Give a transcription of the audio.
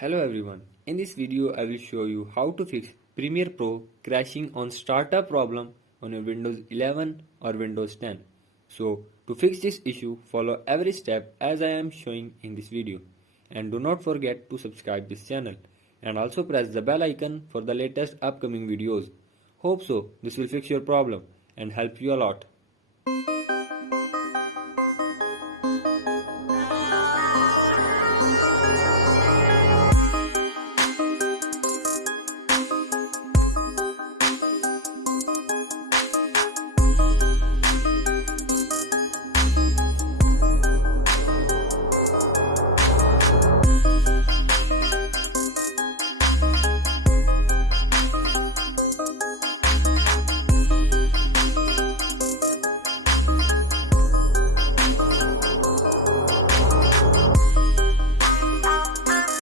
Hello everyone, in this video I will show you how to fix Premiere Pro crashing on startup problem on your Windows 11 or Windows 10. So to fix this issue, follow every step as I am showing in this video, and do not forget to subscribe this channel and also press the bell icon for the latest upcoming videos. Hope so this will fix your problem and help you a lot.